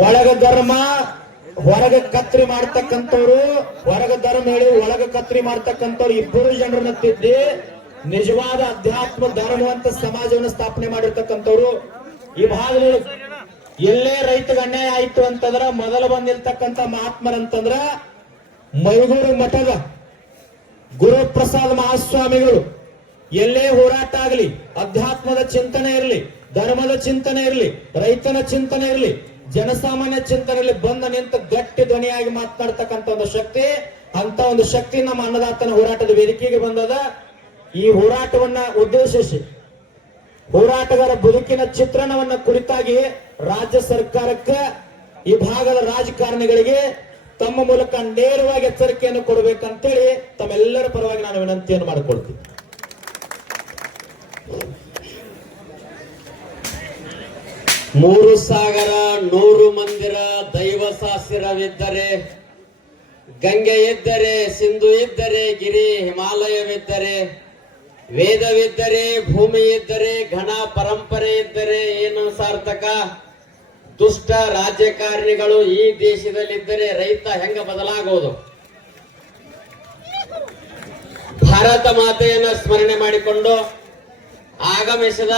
ಒಳಗ ಧರ್ಮ, ಹೊರಗ ಕತ್ರಿ ಮಾಡ್ತಕ್ಕಂಥವ್ರು, ಹೊರಗ ಧರ್ಮ ಹೇಳಿ ಒಳಗ ಕತ್ರಿ ಮಾಡ್ತಕ್ಕಂಥವ್ರು ಇಬ್ಬರು ಜನರನ್ನ ತಿದ್ದಿ ನಿಜವಾದ ಅಧ್ಯಾತ್ಮ ಧರ್ಮವಂತ ಸಮಾಜವನ್ನು ಸ್ಥಾಪನೆ ಮಾಡಿರ್ತಕ್ಕಂಥವ್ರು. ಈ ಭಾಗದಲ್ಲಿ ಎಲ್ಲೇ ರೈತಗೆ ಅನ್ಯಾಯ ಆಯ್ತು ಅಂತಂದ್ರ ಮೊದಲು ಬಂದಿರ್ತಕ್ಕಂಥ ಮಹಾತ್ಮರಂತಂದ್ರ ಮೈಗೂರು ಮಠದ ಗುರುಪ್ರಸಾದ್ ಮಹಾಸ್ವಾಮಿಗಳು. ಎಲ್ಲೇ ಹೋರಾಟ ಆಗಲಿ, ಅಧ್ಯಾತ್ಮದ ಚಿಂತನೆ ಇರಲಿ, ಧರ್ಮದ ಚಿಂತನೆ ಇರಲಿ, ರೈತನ ಚಿಂತನೆ ಇರಲಿ ಜನಸಾಮಾನ್ಯ ಚಿಂತನೆಯಲ್ಲಿ ಬಂದ ನಿಂತ ಗಟ್ಟಿ ಧ್ವನಿಯಾಗಿ ಮಾತನಾಡ್ತಕ್ಕಂಥ ಒಂದು ಶಕ್ತಿ ಅಂತ ಒಂದು ಶಕ್ತಿ ನಮ್ಮ ಅನ್ನದಾತನ ಹೋರಾಟದ ವೇದಿಕೆಗೆ ಬಂದದ. ಈ ಹೋರಾಟವನ್ನ ಉದ್ದೇಶಿಸಿ, ಹೋರಾಟಗಾರ ಬದುಕಿನ ಚಿತ್ರಣವನ್ನ ಕುರಿತಾಗಿ ರಾಜ್ಯ ಸರ್ಕಾರಕ್ಕೆ, ಈ ಭಾಗದ ರಾಜಕಾರಣಿಗಳಿಗೆ ತಮ್ಮ ಮೂಲಕ ನೇರವಾಗಿ ಎಚ್ಚರಿಕೆಯನ್ನು ಕೊಡಬೇಕಂತೇಳಿ ತಮ್ಮೆಲ್ಲರ ಪರವಾಗಿ ನಾನು ವಿನಂತಿಯನ್ನು ಮಾಡಿಕೊಳ್ತೀನಿ. ಮೂರು ಸಾಗರ, ನೂರು ಮಂದಿರ ದೈವ ಶಾಸ್ತ್ರವಿದ್ದರೆ, ಗಂಗೆ ಇದ್ದರೆ, ಸಿಂಧು ಇದ್ದರೆ, ಗಿರಿ ಹಿಮಾಲಯವಿದ್ದರೆ, ವೇದವಿದ್ದರೆ, ಭೂಮಿ ಇದ್ದರೆ, ಘನ ಪರಂಪರೆ ಇದ್ದರೆ ಏನು ಸಾರ್ಥಕ? ದುಷ್ಟ ರಾಜಕಾರಣಿಗಳು ಈ ದೇಶದಲ್ಲಿದ್ದರೆ ರೈತ ಹೆಂಗ ಬದಲಾಗುವುದು ಭಾರತ ಮಾತೆಯನ್ನ ಸ್ಮರಣೆ ಮಾಡಿಕೊಂಡು ಆಗಮಿಸಿದ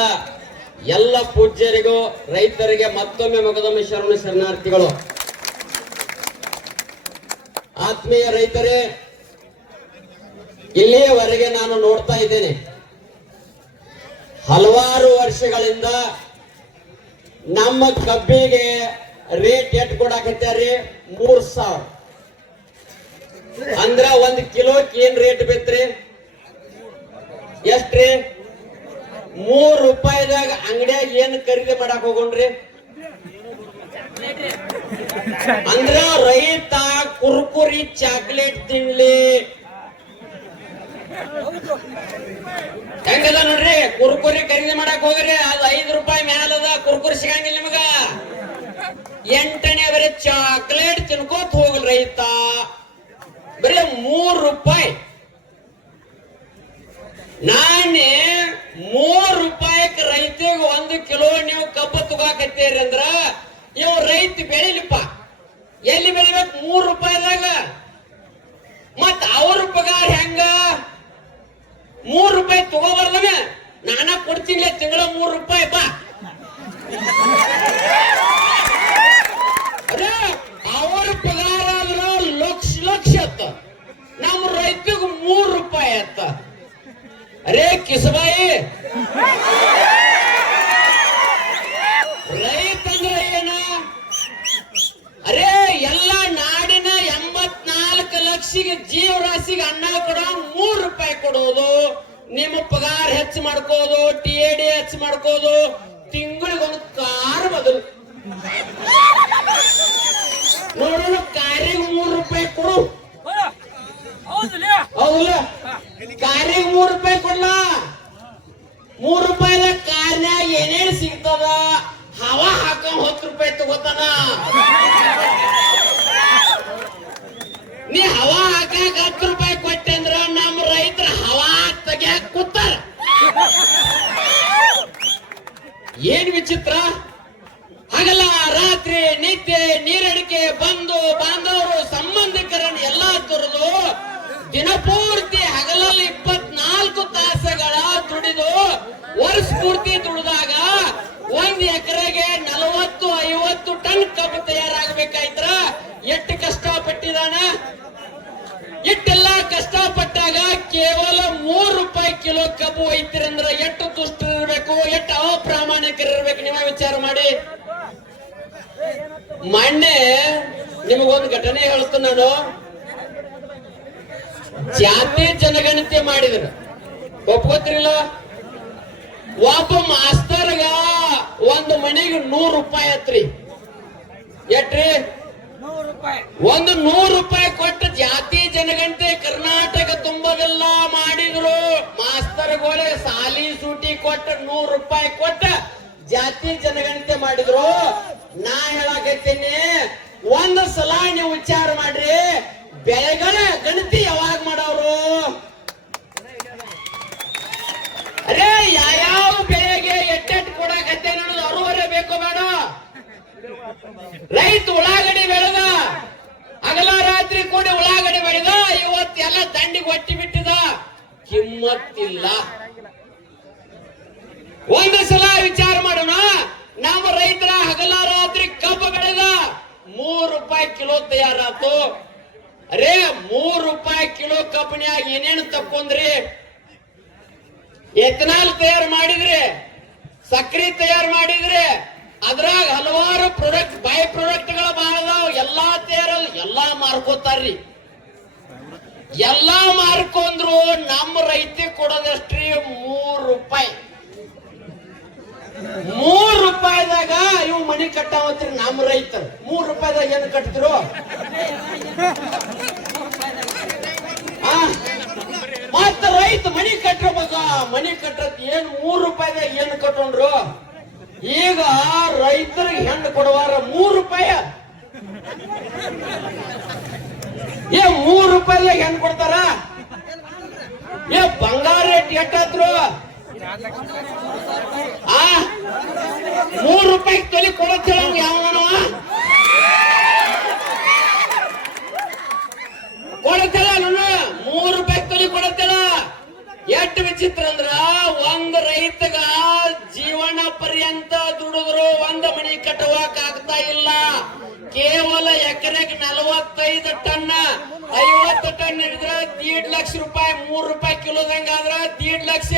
ಎಲ್ಲ ಪೂಜ್ಯರಿಗೂ ರೈತರಿಗೆ ಮತ್ತೊಮ್ಮೆ ಮೊಗದೊಮ್ಮೆ ಶರಣ ಶರಣಾರ್ಥಿಗಳು. ಆತ್ಮೀಯ ರೈತರೇ, ಇಲ್ಲಿಯವರೆಗೆ ನಾನು ನೋಡ್ತಾ ಇದ್ದೇನೆ. ಹಲವಾರು ವರ್ಷಗಳಿಂದ ನಮ್ಮ ಕಬ್ಬಿಗೆ ರೇಟ್ ಎಟ್ ಕೊಡಾಕತ್ಯಾರಿ ಮೂರ್ ಸಾವಿರ. ಅಂದ್ರ ಒಂದ್ ಕಿಲೋಕ್ ಏನ್ ರೇಟ್ ಎಷ್ಟು ಎಷ್ಟ್ರಿ? ಮೂರ್ ರೂಪಾಯಿದಾಗ ಅಂಗಡಿಯಾಗ ಏನ್ ಖರೀದಿ ಮಾಡಕ್ ಹೋಗೋಣ್ರಿ? ಅಂದ್ರ ರೈತ ಕುರ್ಕುರಿ, ಚಾಕ್ಲೇಟ್ ತಿನ್ಲಿ. ಹೆಂಗದ ನೋಡ್ರಿ? ಕುರ್ಕುರಿ ಖರೀದಿ ಮಾಡಕ್ ಹೋಗ್ರಿ, ಅದು ಐದ್ ರೂಪಾಯಿ ಮ್ಯಾಲದ ಕುರ್ಕುರಿ ಸಿಗಂಗಿಲ್ಲ ನಿಮಗ. ಎಂಟನೇ ಬರೀ ಚಾಕ್ಲೇಟ್ ತಿನ್ಕೋತ ಹೋಗ್ಲಿ ರೈತ. ಬರೀ ಮೂರ್ ರೂಪಾಯಿ. ನಾನೇ ಮೂರ್ ರೂಪಾಯಿಕ್ ರೈತಿಗೆ ಒಂದು ಕಿಲೋ ನೀವು ಕಬ್ಬು ತುಗಾಕತ್ತೀರಿ ಅಂದ್ರ, ಇವ್ ರೈತ ಬೆಳಿಲಿಪ್ಪ. ಎಲ್ಲಿ ಬೆಳಿಬೇಕು? ಮೂರ್ ರೂಪಾಯಿದಾಗ. ಮತ್ ಅವ್ರ ಪಗಾರ ಹೆಂಗ? ಮೂರ್ ರೂಪಾಯಿ ತಗೋಬಾರ್ದನ? ನಾನ ಕೊಡ್ತೀನಿ ತಿಂಗಳ ಮೂರ್ ರೂಪಾಯಿ, ಬಾ. ಅವ್ರ ಪಗಾರ ಅಂದ್ರ ಲಕ್ಷ ಲಕ್ಷ ಅತ್ತ. ನಮ್ ರೈತಗ್ ಮೂರ್ ರೂಪಾಯಿ ಅತ್ತ. ಅರೇ ಕಿಸಬಾಯಿ! ರೈತ ಅಂದ್ರೆ ಏನ? ಅರೇ, ಎಲ್ಲ ನಾಡಿನ ಎಂಬತ್ನಾಲ್ಕು ಲಕ್ಷಿಗೆ ಜೀವರಾಶಿಗೆ ಅನ್ನ ಕೊಡೋ ಮೂರ್ ರೂಪಾಯಿ ಕೊಡೋದು. ನಿಮ್ಮ ಪಗಾರ ಹೆಚ್ಚು ಮಾಡ್ಕೋದು ಟಿ ಎ ಡಿ ಹೆಚ್ಚು ಮಾಡ್ಕೋದು. ತಿಂಗಳಿಗೊಂದು ಕಾರ್ ಬದಲು. ನೋಡೋಣ ಕಾರಿಗೆ ಮೂರ್ ರೂಪಾಯಿ ಕೊಡು. ಹೌದಲ್ಲ ಕಾರಿಗೆ ಮೂರ್ ರೂಪಾಯಿ ಕೊಡ್ಲ? ಮೂರ್ ರೂಪಾಯಿದ ಕಾರ್ನ್ಯಾಗ ಏನೇನ್ ಸಿಗ್ತದ? ಹವಾ ಹಾಕೊಂಡ್ ಹತ್ತು ರೂಪಾಯಿ ತಗೋತಾನ. ನೀ ಹವಾ ಹಾಕಾಕ ಹತ್ತು ರೂಪಾಯಿ ಕೊಟ್ಟೆ ಅಂದ್ರ ನಮ್ಮ ರೈತರ ಹವಾ ತೆಗ್ಯಾಕ ಕೂತಾರ. ಏನ್ ವಿಚಿತ್ರ? ಹಗಲ, ರಾತ್ರಿ ನಿತ್ಯ ನೀರಡಿಕೆ, ಬಂದು ದಿನಪೂರ್ತಿ ಹಗಲಲ್ಲಿ ಇಪ್ಪತ್ನಾಲ್ಕು ತಾಸುಗಳ ದುಡಿದು ವರ್ಷ ಪೂರ್ತಿ ದುಡಿದಾಗ ಒಂದ್ ಎಕರೆಗೆ ನಲವತ್ತು, ಐವತ್ತು ಟನ್ ಕಬ್ಬು ತಯಾರಾಗಬೇಕಾಯ್ತರ? ಎಷ್ಟು ಕಷ್ಟ ಪಟ್ಟಿದಾನ ಇಟ್ಟೆಲ್ಲ ಕಷ್ಟಪಟ್ಟಾಗ ಕೇವಲ ಮೂರು ರೂಪಾಯಿ ಕಿಲೋ ಕಬ್ಬು ಒಯ್ತಿರಂದ್ರ ಎಷ್ಟು ದುಷ್ಟರಿರ್ಬೇಕು ಎಷ್ಟು ಅಪ್ರಾಮಾಣಿಕರಿರ್ಬೇಕು ನೀವೇ ವಿಚಾರ ಮಾಡಿ. ಮೊನ್ನೆ ನಿಮಗೊಂದು ಘಟನೆ ಹೇಳ್ತೀನಿ ನಾನು. ಜಾತಿ ಜನಗಣತಿ ಮಾಡಿದ್ರು. ಒಪ್ಕೋತಿರಿಲ್ಲ ಒಬ್ಬ ಮಾಸ್ತರ್ಗ ಒಂದು ಮನೆಗೆ ನೂರು ರೂಪಾಯಿ ಹತ್ರಿ ಎಟ್ರಿ? ಒಂದು ನೂರು ರೂಪಾಯಿ ಕೊಟ್ಟು ಜಾತಿ ಜನಗಣತಿ ಕರ್ನಾಟಕ ತುಂಬದೆಲ್ಲ ಮಾಡಿದ್ರು. ಮಾಸ್ತರ್ಗಳು ಸಾಲಿ ಸೂಟಿ ಕೊಟ್ಟು ನೂರು ರೂಪಾಯಿ ಕೊಟ್ಟ ಜಾತಿ ಜನಗಣತಿ ಮಾಡಿದ್ರು. ನಾ ಹೇಳಕತ್ತೀನಿ ಒಂದು ಸಲ ನೀವು ವಿಚಾರ ಮಾಡ್ರಿ. ಬೆಳೆಗಳ ಗಣತಿ ಯಾವಾಗ ಮಾಡವ್ರು ಅರೇ, ಯಾವ್ಯಾವ ಬೆಳೆಗೆ ಎಟ್ಟೆಟ್ ಕೊಡಕತ್ತೆ ಅನ್ನೋದು ಅರುವರೆ ಬೇಕು ಬೇಡ. ರೈತ ಉಳ್ಳಾಗಡ್ಡಿ ಬೆಳೆದ ಅಗಲ ರಾತ್ರಿ ಕೂಡಿ ಉಳ್ಳಾಗಡ್ಡಿ ಬೆಳೆದ, ಇವತ್ತೆಲ್ಲ ದಂಡಿಗೆ ಒಟ್ಟಿ ಬಿಟ್ಟಿದ. ಕಿಮ್ಮತ್ತಿಲ್ಲ. ಒಂದು ಸಲ ವಿಚಾರ ಮಾಡೋಣ. ನಮ್ಮ ರೈತರ ಹಗಲ ರಾತ್ರಿ ಕಬ್ಬು ಬೆಳೆದ, ಮೂರು ರೂಪಾಯಿ ಕಿಲೋ ತಯಾರಾತು. ಅರೇ, ಮೂರು ರೂಪಾಯಿ ಕಿಲೋ ಕಬ್ಬಿನ್ಯಾಗ ಏನೇನು ತಕ್ಕೊಂಡ್ರಿ ಎಥನಾಲ್ ತಯಾರು ಮಾಡಿದ್ರಿ, ಸಕ್ರಿ ತಯಾರು ಮಾಡಿದ್ರಿ, ಅದ್ರಾಗ ಹಲವಾರು ಪ್ರೊಡಕ್ಟ್ ಬೈ ಪ್ರೊಡಕ್ಟ್ಗಳು ಅದಾವ. ಎಲ್ಲಾ ತಯಾರ ಎಲ್ಲಾ ಮಾರ್ಕೋತಾರ್ರಿ. ಎಲ್ಲಾ ಮಾರ್ಕೊಂಡ್ರು ನಮ್ಮ ರೈತ ಕೊಡೋದಷ್ಟ್ರಿ ಮೂರು ರೂಪಾಯಿ ಮೂರ್ ರೂಪಾಯಿದಾಗ ಇವ್ ಮನಿ ಕಟ್ಟಾವತ್ರಿ ನಮ್ಮ ರೈತರು ಮೂರ್ ರೂಪಾಯಿದಾಗ ಏನ್ ಕಟ್ತಿರು? ಮತ್ತ ರೈತ ಮನಿ ಕಟ್ಟಿರ್ಬೇಕ. ಮನಿ ಕಟ್ಟತ್ ಏನ್ ಮೂರ್ ರೂಪಾಯಿದಾಗ ಏನ್ ಕಟ್ಟೊಂಡ್ರು? ಈಗ ರೈತರಿಗೆ ಹೆಣ್ಣು ಕೊಡುವಾರ ಮೂರ್ ರೂಪಾಯಿ. ಏ, ಮೂರ್ ರೂಪಾಯಿದಾಗ ಹೆಣ್ಣು ಕೊಡ್ತಾರ? ಏ, ಬಂಗಾರ ರೇಟ್ ಎಟ್ಟಾದ್ರು ಮೂರ್ ರೂಪಾಯಿ ತೊಲಿ ಕೊಡತ್ತೇಳ ಯಾವನು? ಕೊಡತ್ತೇಳ ನಾನು ಮೂರ್ ರೂಪಾಯಿ ತೊಲಿ ಕೊಡತ್ತೇಳ ಎಷ್ಟು ವಿಚಿತ್ರ ಅಂದ್ರ, ಒಂದ್ ರೈತಗ ಜೀವನ ಪರ್ಯಂತ ದುಡಿದ್ರು ಒಂದ್ ಮನಿ ಕಟ್ಟುವಾಕ ಆಗ್ತಾ ಇಲ್ಲ. ಕೇವಲ ಎಕರೆಗೆ ನಲವತ್ತೈದು ಟನ್, ಐವತ್ತು ಟನ್ ಹಿಡಿದ್ರ ದೀಡ್ ಲಕ್ಷ ರೂಪಾಯಿ, ಮೂರ್ ರೂಪಾಯಿ ಕಿಲೋದಂಗಾದ್ರ ದೀಡ್ ಲಕ್ಷ.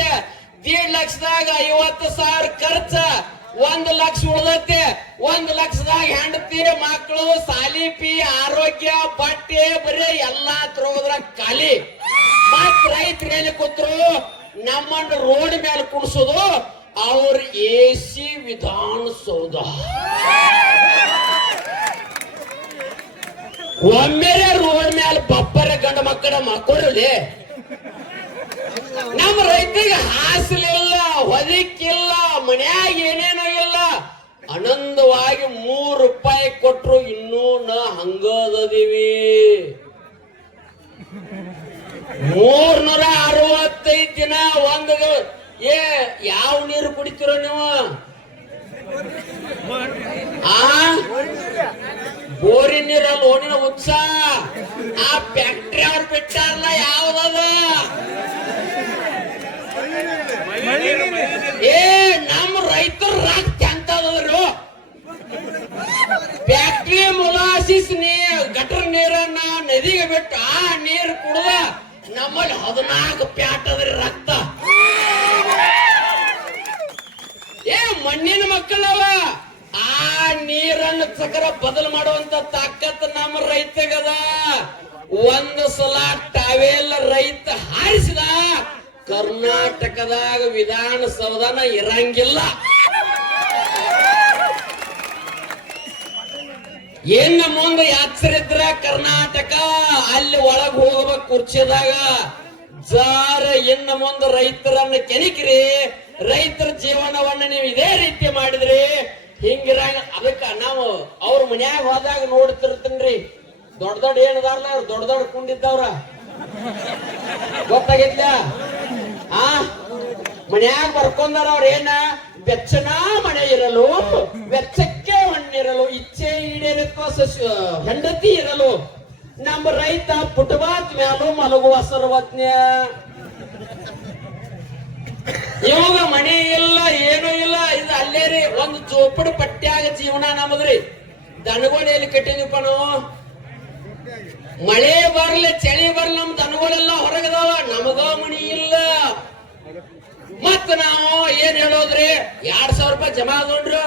ದೀಡ್ ಲಕ್ಷದಾಗ ಐವತ್ತು ಸಾವಿರ ಖರ್ಚ, ಒಂದ್ ಲಕ್ಷ ಉಳದತ್ತೆ ಒಂದ್ ಲಕ್ಷದಾಗ ಹೆಂಡತಿ ಮಕ್ಕಳು ಸಾಲಿ ಪಿ, ಆರೋಗ್ಯ, ಬಟ್ಟೆ, ಬರೀ ಎಲ್ಲಾ ತರೋದ್ರ ಖಾಲಿ. ಮತ್ ರೈತರ ಮೇಲೆ ಕೂತ್ರು? ನಮ್ಮನ್ನ ರೋಡ್ ಮೇಲೆ ಕುಣಿಸೋದು ಅವ್ರ ಎ ಸಿ ವಿಧಾನಸೌಧ. ಒಮ್ಮೆ ರೋಡ್ ಮೇಲೆ ಬಪ್ಪರ ಗಂಡ ಮಕ್ಕಳ ಮಕ್ಕಳು ನಮ್ಮ ರೈತರಿಗೆ ಹಾಸಲಿಲ್ಲ ಹೊದಿಕ್ಕಿಲ್ಲ ಮನ್ಯಾಗ ಏನೇನೋ ಇಲ್ಲ. ಆನಂದವಾಗಿ ಮೂರು ರೂಪಾಯಿ ಕೊಟ್ರು ಇನ್ನೂ ನ ಹಂಗದೀವಿ ಮೂರ್ನೂರ ಅರವತ್ತೈದು ದಿನ ಒಂದ್ ಏ, ಯಾವ ನೀರು ಕುಡಿತೀರ ನೀವು? ಆ? ಬೋರಿನ ನೀರಲ್ಲ ಓಣಿನ ಉತ್ಸಾಹ ಆ ಫ್ಯಾಕ್ಟ್ರಿ ಅವ್ರು ಬಿಟ್ಟಾರಲ್ಲ, ಯಾವ್ದದ? ನಮ್ಮಲ್ಲಿ ಹದಿನಾಲ್ಕು ಪ್ಯಾಟ್ ಅದ್ರಿ ರಕ್ತ. ಏ, ಮಣ್ಣಿನ ಮಕ್ಕಳವ, ಆ ನೀರನ್ನು ಸಕರ ಬದಲು ಮಾಡುವಂತ ತಾಕತ್ ನಮ್ಮ ರೈತಗದ. ಒಂದು ಸಲ ಟಾವೆಲ್ ರೈತ ಹಾರಿಸಿದ, ಕರ್ನಾಟಕದಾಗ ವಿಧಾನಸೌಧನ ಇರಂಗಿಲ್ಲ. ಏನ್ ಮುಂದೆ ಯಾತ್ರಿದ್ರ ಕರ್ನಾಟಕ, ಅಲ್ಲಿ ಒಳಗ್ ಹೋಗ್ಬೇಕು ಕುರ್ಚಿದಾಗ ಜಾರ ಇನ್ನ ಮುಂದೆ ರೈತರನ್ನ ಕೆಣಕ್ರಿ, ರೈತರ ಜೀವನವನ್ನ ನೀವು ಇದೇ ರೀತಿ ಮಾಡಿದ್ರಿ. ಹಿಂಗಿರಂಗ ಅದಕ್ಕ ನಾವು ಅವ್ರ ಮನ್ಯಾಗ ಹೋದಾಗ ನೋಡ್ತಿರ್ತೀನ್ರಿ. ದೊಡ್ಡ ದೊಡ್ಡ ಏನದಾರಲ್ಲ ಅವ್ರು ದೊಡ್ಡ ದೊಡ್ಡ ಕುಂಡಿದ್ದವ್ರ. ಗೊತ್ತಾಗಿದ್ಲ ಆ? ಮನ್ಯಾಗ ಬರ್ಕೊಂಡಾರ ಅವ್ರ ಏನ? ಬೆಚ್ಚನ ಮನೆ ಇರಲು? ಇಚ್ಛೆ ಹೆಂಡತಿ ಇರಲು ನಮ್ಮ ರೈತ ಪುಟಬಾತ್ ಮ್ಯಾಲು ಮಲಗುವ ಸರ್ವಜ್ಞ. ಇವಾಗ ಮನೆ ಇಲ್ಲ, ಏನು ಇಲ್ಲ, ಇದು ಅಲ್ಲೇ ರೀ. ಒಂದು ಚೋಪಡಿ ಪಟ್ಟ್ಯಾಗ ಜೀವನ ನಮ್ಮದ್ರಿ ದನಗೋಡಿ ಎಲ್ಲಿ ಕಟ್ಟಿದೀವಪ್ಪ ನಾವು. ಮಳೆ ಬರ್ಲಿ, ಚಳಿ ಬರ್ಲಿ ನಮ್ ದನಗಳೆಲ್ಲ ಹೊರಗದವ. ನಮಗ ಮಣಿ ಇಲ್ಲ. ಮತ್ತ ನಾವು ಏನ್ ಹೇಳೋದ್ರಿ? ಎರಡ್ ಸಾವಿರ ರೂಪಾಯಿ ಜಮಾ ಆಗೊಂಡ್ರು?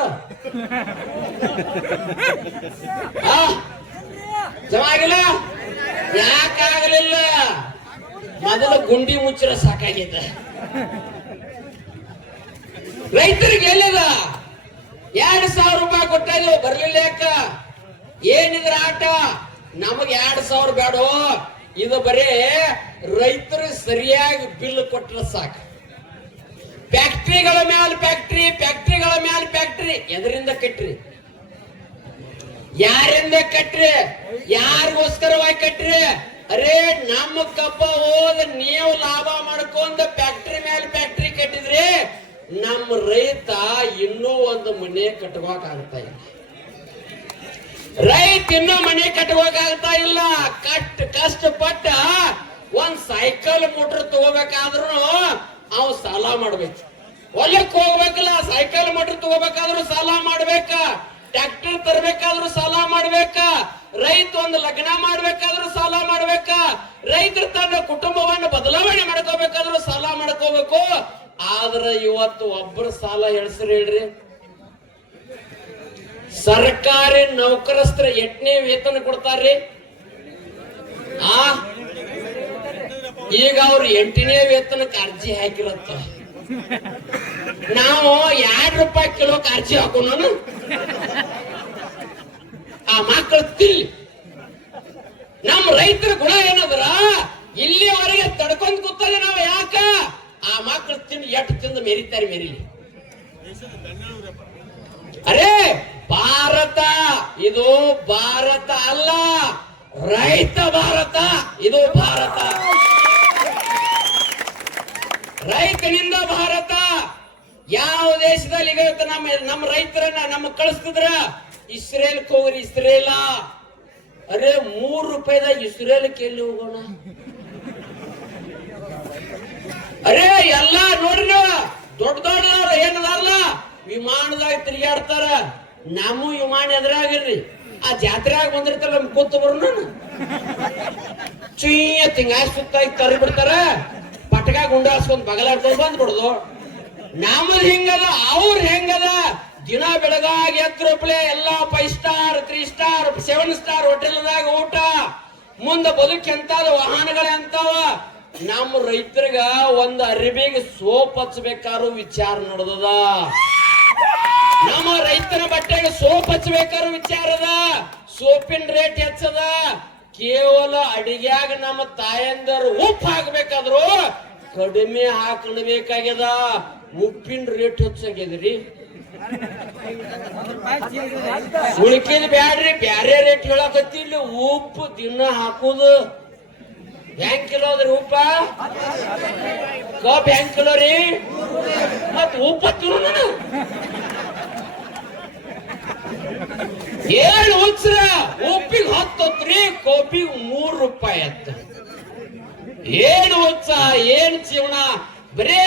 ಜಮಾ ಆಗಿಲ್ಲ? ಯಾಕಾಗಲಿಲ್ಲ ಮೊದಲು ಗುಂಡಿ ಮುಚ್ಚಿರ ಸಾಕಾಗಿದ್ದ ರೈತರಿಗೆ ಎಲ್ಲಿದ? ಎರಡ್ ಸಾವಿರ ರೂಪಾಯಿ ಕೊಟ್ಟ ಬರ್ಲಿಲ್ಲ ಯಾಕ? ಏನಿದ್ರ ಆಟ? ನಮಗ್ ಎರಡ್ ಸಾವಿರ ಬೇಡ. ಇದು ಬರೀ ರೈತರು ಸರಿಯಾಗಿ ಬಿಲ್ ಕೊಟ್ರೆ ಸಾಕು. ಫ್ಯಾಕ್ಟ್ರಿಗಳ ಮ್ಯಾಲ ಫ್ಯಾಕ್ಟ್ರಿ ಫ್ಯಾಕ್ಟ್ರಿಗಳ ಮ್ಯಾಲ ಫ್ಯಾಕ್ಟ್ರಿ ಎದರಿಂದ ಕಟ್ರಿ? ಯಾರಿಂದ ಕಟ್ರಿ? ಯಾರಿಗೋಸ್ಕರವಾಗಿ ಕಟ್ರಿ? ಅರೇ, ನಮ್ಮ ಕಬ್ಬ ಹೋದ ನೀವು ಲಾಭ ಮಾಡ್ಕೊಂಡ ಫ್ಯಾಕ್ಟ್ರಿ ಮ್ಯಾಲ ಫ್ಯಾಕ್ಟ್ರಿ ಕಟ್ಟಿದ್ರಿ. ನಮ್ಮ ರೈತ ಇನ್ನೂ ಒಂದು ಮನೆ ಕಟ್ಟುವಾಗ ಇಲ್ಲ. ಇನ್ನೂ ಮನೆ ಕಟ್ಟಬೇಕಾಗ್ತಾ ಇಲ್ಲ. ಕಟ್, ಕಷ್ಟಪಟ್ಟ ಒಂದ್ ಸೈಕಲ್ ಮೋಟರ್ ತಗೋಬೇಕಾದ್ರೂ ಅವ್ ಸಾಲ ಮಾಡ್ಬೇಕು. ಹೊಲಕ್ ಹೋಗ್ಬೇಕಲ್ಲ ಸೈಕಲ್ ಮೋಟರ್ ತಗೋಬೇಕಾದ್ರೂ ಸಾಲ ಮಾಡ್ಬೇಕ ಟ್ರ್ಯಾಕ್ಟರ್ ತರಬೇಕಾದ್ರೂ ಸಾಲ ಮಾಡ್ಬೇಕ, ರೈತ ಒಂದು ಲಗ್ನ ಮಾಡ್ಬೇಕಾದ್ರೂ ಸಾಲ ಮಾಡ್ಬೇಕ, ರೈತರ ತನ್ನ ಕುಟುಂಬವನ್ನು ಬದಲಾವಣೆ ಮಾಡ್ಕೋಬೇಕಾದ್ರೂ ಸಾಲ ಮಾಡ್ಕೋಬೇಕು. ಆದ್ರ ಇವತ್ತು ಒಬ್ಬರು ಸಾಲ ಎಳ್ಸ್ರಿ ಹೇಳ್ರಿ. ಸರ್ಕಾರಿ ನೌಕರಸ್ಥರ ಎಟ್ನೇ ವೇತನ ಕೊಡ್ತಾರ್ರಿ? ಆ? ಈಗ ಅವ್ರು ಎಂಟನೇ ವೇತನಕ್ಕೆ ಅರ್ಜಿ ಹಾಕಿರತ್ತ. ನಾವು ಎರಡು ರೂಪಾಯಿ ಕಿಲೋಕ್ ಅರ್ಜಿ ಹಾಕೋಣ ಆ ಮಕ್ಕಳು ತಿಳಿ ನಮ್ಮ ರೈತರ ಗುಣ ಏನದ್ರ? ಇಲ್ಲಿವರೆಗೆ ತಡ್ಕೊಂಡ್ ಕೂತಾರೆ ನಾವು ಯಾಕ? ಆ ಮಕ್ಕಳು ತಿಂದು ಎಟ್ಟು ತಿಂದು ಮೆರಿತಾರೆ ಮೆರಿಲಿ. ಅರೇ, ಭಾರತ, ಇದು ಭಾರತ ಅಲ್ಲ. ರೈತ ಭಾರತ, ಇದು ಭಾರತ. ರೈತನಿಂದ ಭಾರತ. ಯಾವ ದೇಶದಲ್ಲಿ ಇವತ್ತು ನಮ್ಮ ನಮ್ಮ ರೈತರನ್ನ ನಮ್ಮ ಕಳಿಸ್ತಿದ್ರ? ಇಸ್ರೇಲ್ ಹೋಗ್ರಿ ಇಸ್ರೇಲ. ಅರೇ ಮೂರು ರೂಪಾಯಿದ ಇಸ್ರೇಲ್ ಎಲ್ಲಿ ಹೋಗೋಣ? ಅರೇ ಎಲ್ಲಾ ನೋಡ್ರಿ ದೊಡ್ಡ ದೊಡ್ಡದವ್ರ ಏನದಾರಲ್ಲ? ವಿಮಾನದಾಗ ತಿರುಗಾಡ್ತಾರ ನಮ್ಮ ವಿಮಾನ ಎದುರಾಗಿರ್ರಿ. ಆ ಜಾತ್ರೆಯಾಗ ಬಂದಿರ್ತಾರ ನಮ್ ಕೂತು ಬರೋಣ ಚುಯ್ಯ ತಿಂಗಾಯಿ ಸುತ್ತಾಗಿ ತರಿ ಪಟಕ ಗುಂಡಾಸ್ಕೊಂಡ್ ಬಗಲಾಡ್ಕೊಂಡ್ ಬಂದ್ಬಿಡುದು. ನಮ್ಮದ್ ಹಿಂಗದ, ಅವ್ರ ಹೆಂಗದ? ದಿನ ಬೆಳಗಾಗಿ ರೂಪಾಯಿ ಎಲ್ಲಾ five star three star seven star ಹೋಟೆಲ್ದಾಗ ಊಟ. ಮುಂದ ಬದುಕೆಂತ ವಾಹನಗಳೇ ಅಂತಾವ. ನಮ್ಮ ರೈತರಿಗ ಒಂದ್ ಅರಿಬಿಗೆ ಸೋಪ್ ಹಚ್ಬೇಕಾರು ವಿಚಾರ ನಡೆದದ. ನಮ್ಮ ರೈತನ ಬಟ್ಟೆಗೆ ಸೋಪ್ ಹಚ್ಚಬೇಕಾರು ವಿಚಾರದ ಸೋಪಿನ ರೇಟ್ ಹೆಚ್ಚದ. ಕೇವಲ ಅಡಿಗ್ಯಾಗ ನಮ್ಮ ತಾಯಂದರು ಉಪ್ಪು ಹಾಕ್ಬೇಕಾದ್ರು ಕಡಿಮೆ ಹಾಕಬೇಕಾಗ್ಯದ ಉಪ್ಪಿನ ರೇಟ್ ಹೆಚ್ಚಾಗ್ಯದ್ರಿ. ಉಳ್ಕಿದ್ ಬ್ಯಾಡ್ರಿ, ಬ್ಯಾರೆ ರೇಟ್ ಹೇಳಕತ್ತಿ ಇಲ್ಲಿ ಉಪ್ಪು ದಿನ ಹಾಕುದು. ಹೆಂಗ್ ಕಿಲೋ ಅದ್ರಿ ಉಪ್ಪ? ಕಪ್ ಹೆಂಗ್ ಕಿಲೋ ರೀ ಮತ್ ಉಪ್ಪ ಹತ್ತು ನಾನು ಏಳು ಉತ್ಸರ ಉಪ್ಪಿಗೆ ಹತ್ತತ್ರಿ ಕೋಪಿಗೆ ಮೂರು ರೂಪಾಯಿ ಅಂತ ಏನು ಉತ್ಸಾಹ ಏನ್ ಜೀವನ. ಬರೇ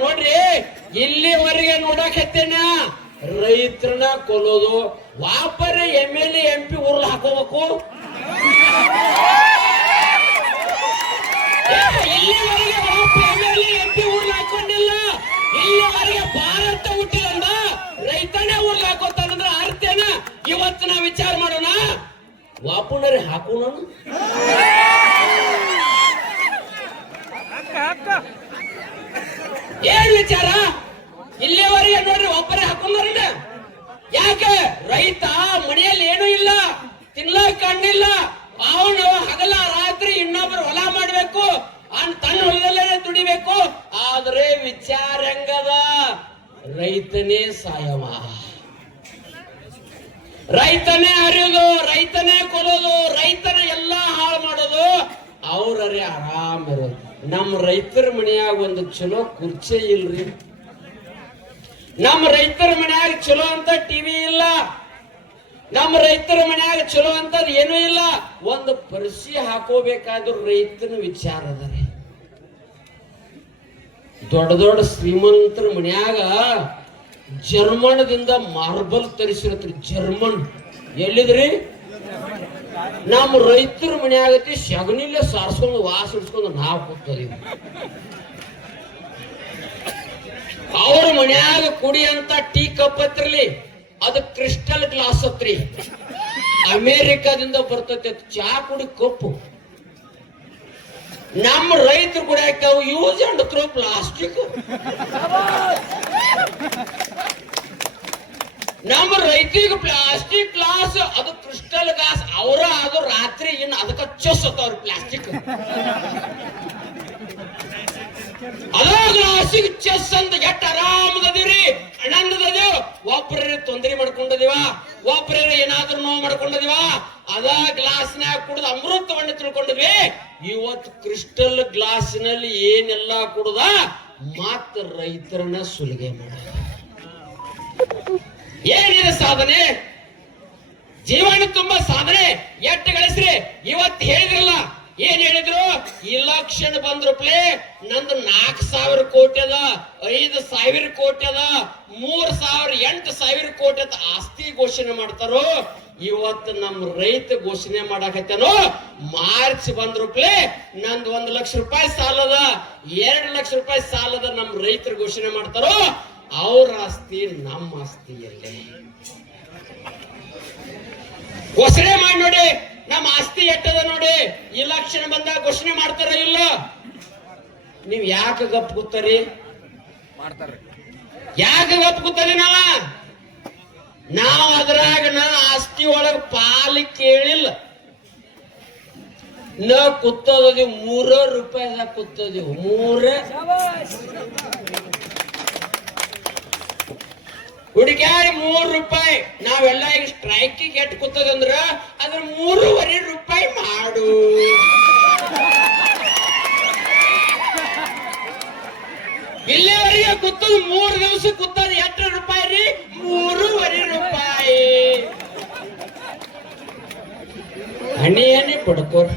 ನೋಡ್ರಿ, ಇಲ್ಲಿವರೆಗೆ ನೋಡಕತ್ತೇನ ರೈತರನ್ನ ಕೊಲ್ಲೋದು. ವಾಪರ ಎಂ ಎಲ್ ಎಂ ಪಿ ಉರ್ಲ್ ಹಾಕೋಬೇಕು. ಇಲ್ಲಿವರೆಗೆ ಎಂ ಪಿ ಉರ್ಲ್ ಹಾಕೊಂಡಿಲ್ಲ. ಇಲ್ಲಿವರೆಗೆ ಭಾರತ ನಾವು ವಿಚಾರ ಮಾಡೋಣ? ವಾಪುಣರಿ ಹಾಕೋಣ ಏನ್ ವಿಚಾರ? ಇಲ್ಲಿವರೆಗೆ ನೋಡ್ರಿ ಒಬ್ಬರೇ ಹಾಕೊಂಡ್ರ ಯಾಕೆ? ರೈತ ಮನೆಯಲ್ಲಿ ಏನೂ ಇಲ್ಲ ತಿನ್ಲಕ್ ಕಣ್ಣಿಲ್ಲ ಅವನು ಹಗಲ ರಾತ್ರಿ ಇನ್ನೊಬ್ರು ಹೊಲ ಮಾಡ್ಬೇಕು ಅವ್ನ ತನ್ನ ಹೊಲದಲ್ಲೇ ದುಡಿಬೇಕು. ಆದ್ರೆ ವಿಚಾರ ಹೆಂಗದ? ರೈತನೇ ಸಾಯವ ರೈತನೇ ಅರಿಯೋದು ರೈತನೇ ಕೊಲೋದು, ರೈತನ ಎಲ್ಲ ಹಾಳು ಮಾಡೋದು ಅವ್ರರೇ ಆರಾಮ್ ಇರೋದು. ನಮ್ಮ ರೈತರ ಮನೆಯಾಗ ಒಂದು ಚಲೋ ಕುರ್ಚಿ ಇಲ್ರಿ. ನಮ್ಮ ರೈತರ ಮನೆಯಾಗ ಚಲೋ ಅಂತ ಟಿವಿ ಇಲ್ಲ. ನಮ್ಮ ರೈತರ ಮನೆಯಾಗ ಚಲೋ ಅಂತ ಏನೂ ಇಲ್ಲ. ಒಂದು ಪರಿಸಿ ಹಾಕೋಬೇಕಾದ್ರೂ ರೈತನ ವಿಚಾರ ಅದ ರೀ. ದೊಡ್ಡ ದೊಡ್ಡ ಶ್ರೀಮಂತರ ಮನ್ಯಾಗ ಜರ್ಮನದಿಂದ ಮಾರ್ಬಲ್ ತರಿಸಿರತ್ರಿ, ಜರ್ಮನ್. ಎಲ್ಲಿದ್ರಿ? ನಮ್ಮ ರೈತರ ಮನೆ ಆಗತಿ, ಶಗನಿಲ್ಲ ಸಾರ್ಸ್ಕೊಂಡು ವಾಸ ಇಡ್ಸ್ಕೊಂಡು ನಾವು ಕೂತದೀವಿ ಅವ್ರ ಮನ್ಯಾಗ ಕುಡಿಯಂತ ಟೀ ಕಪ್ ಹತ್ರಲಿ, ಅದು ಕ್ರಿಸ್ಟಲ್ ಗ್ಲಾಸ್ ಹತ್ರಿ. ಅಮೇರಿಕಾದಿಂದ ಬರ್ತೈತೆ, ಚಾ ಕುಡಿ ಕಪ್ಪು ನಮ್ಮ ರೈತರು ಕುಡಿಯಾಕ ಯೂಸ್ ಅಂಡ್ ಥ್ರೋ ಪ್ಲಾಸ್ಟಿಕ್. ನಮ್ಮ ರೈತಿಗೆ ಪ್ಲಾಸ್ಟಿಕ್ ಗ್ಲಾಸ್ ಅದು ಕ್ರಿಸ್ಟಲ್ ಗ್ಲಾಸ್ ಅವರ ಅದು ರಾತ್ರಿ ಇನ್ನು ಅದಕ್ಕೆ ಚೊಸತ್ತವ್ರ ಪ್ಲಾಸ್ಟಿಕ್ ಅದೋ ಗ್ಲಾಸಿಗೆ ಚೆಸ್ ಅಂತ ಎಟ್ ಆರಾಮದದಿರಿ. ಅಣ್ಣಂದದ ಒಬ್ಬರೇ ತೊಂದರೆ ಮಾಡ್ಕೊಂಡದಿವ ಒಬ್ಬರೇ ಏನಾದ್ರೂ ನೋವು ಮಾಡ್ಕೊಂಡದಿವ, ಅದ ಗ್ಲಾಸ್ನ್ಯಾಗ ಕುಡ್ದು ಅಮೃತವನ್ನ ತಿಳ್ಕೊಂಡಿದ್ವಿ. ಇವತ್ತು ಕ್ರಿಸ್ಟಲ್ ಗ್ಲಾಸ್ನಲ್ಲಿ ಏನೆಲ್ಲ ಕುಡ್ದ, ಮಾತ್ರ ರೈತರನ್ನ ಸುಲಿಗೆ ಮಾಡ. ಏನಿದೆ ಸಾಧನೆ? ಜೀವನ ತುಂಬಾ ಸಾಧನೆ. ಎಟ್ಟು ಗಳಿಸ್ರಿ? ಇವತ್ತು ಹೇಳಿದ್ರಲ್ಲ, ಏನ್ ಹೇಳಿದ್ರು? ಇಲೆಕ್ಷನ್ ಬಂದ್ರಪ್ಲೆ ನಂದು ನಾಲ್ಕು ಸಾವಿರ ಕೋಟಿ ಅದ, ಐದು ಸಾವಿರ ಕೋಟಿ ಅದ, ಮೂರ್ ಸಾವಿರ ಎಂಟು ಸಾವಿರ ಕೋಟಿ ಅಂತ ಆಸ್ತಿ ಘೋಷಣೆ ಮಾಡ್ತಾರೋ, ಇವತ್ತು ನಮ್ಮ ರೈತ ಘೋಷಣೆ ಮಾಡಾಕತ್ತೇನೋ, ಮಾರ್ಚ್ ಬಂದ್ರಪ್ಲೆ ನಂದು ಒಂದ್ ಲಕ್ಷ ರೂಪಾಯಿ ಸಾಲದ, ಎರಡ್ ಲಕ್ಷ ರೂಪಾಯಿ ಸಾಲದ ನಮ್ಮ ರೈತರು ಘೋಷಣೆ ಮಾಡ್ತಾರೋ ಅವ್ರ ಆಸ್ತಿ ನಮ್ಮ ಆಸ್ತಿಯಲ್ಲೇ. ಘೋಷಣೆ ಮಾಡಿ ನೋಡಿ ನಮ್ಮ ಆಸ್ತಿ ಎಟ್ಟದ ನೋಡಿ ಇಲೆಕ್ಷನ್ ಬಂದಾಗ ಘೋಷಣೆ ಮಾಡ್ತಾರ ಇಲ್ಲ? ನೀವ್ ಯಾಕೆ ಗಪ್ ಕೂತಾರಿ? ಯಾಕೆ ಗಪ್ ಕೂತಾರಿ ನಾವ? ನಾವ್ ಅದ್ರಾಗ ನಾ ಆಸ್ತಿ ಒಳಗ ಪಾಲಿ ಕೇಳಿಲ್ಲ. ನ ಕೂತೋದಿವ್ ಮೂರ ರೂಪಾಯಿದಾಗ ಕೂತೋದಿವ್. ಮೂರ ಹುಡುಗ್ಯಾರಿ ಮೂರ್ ರೂಪಾಯಿ. ನಾವೆಲ್ಲ ಈಗ ಸ್ಟ್ರೈಕಿಗೆ ಎಟ್ ಕೂತದಂದ್ರ ಅದ್ರ ಮೂರುವರೆ ರೂಪಾಯಿ ಮಾಡು. ಇಲ್ಲಿವರೆಗೆ ಕೂತದ್ ಮೂರ್ ದಿವಸ ಕೂತದ ಎಷ್ಟು ರೂಪಾಯಿ ರೀ? ಮೂರುವರೆ ರೂಪಾಯಿ. ಹಣ್ಣಿ ಹಣ್ಣಿ ಪಡ್ಕೋರ್